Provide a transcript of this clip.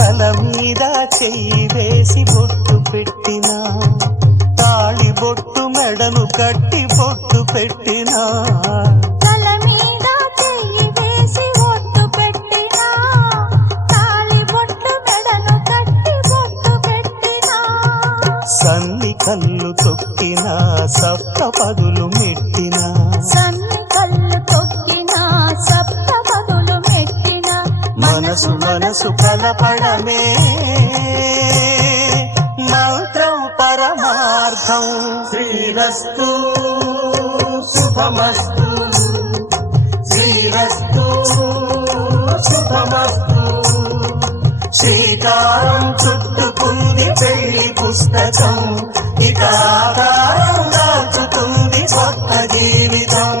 తల మీద చెయ్యి వేసి బొట్టు పెట్టినా, తాళి బొట్టు మెడను కట్టి బొట్టు పెట్టినా, తల మీద చెయ్యి వేసి బొట్టు పెట్టినా, తాళి బొట్టు మెడను కట్టి బొట్టు పెట్టినా, సన్ని కళ్ళు తొక్కినా సప్త పదులు మెట్టినా, సన్ని కళ్ళు తొక్కినా సప్త పదులు మెట్టినా, మనసు మనసు కలపడమే మంత్రం పరమార్థం. శ్రీరస్తు శుభమస్తు, శ్రీరస్తు శుభమస్తు. శ్రీకారం చుట్టుకుంది పెళ్లి పుస్తకం, ఇక ఆకారం దాచుతుంది కొత్త జీవితం.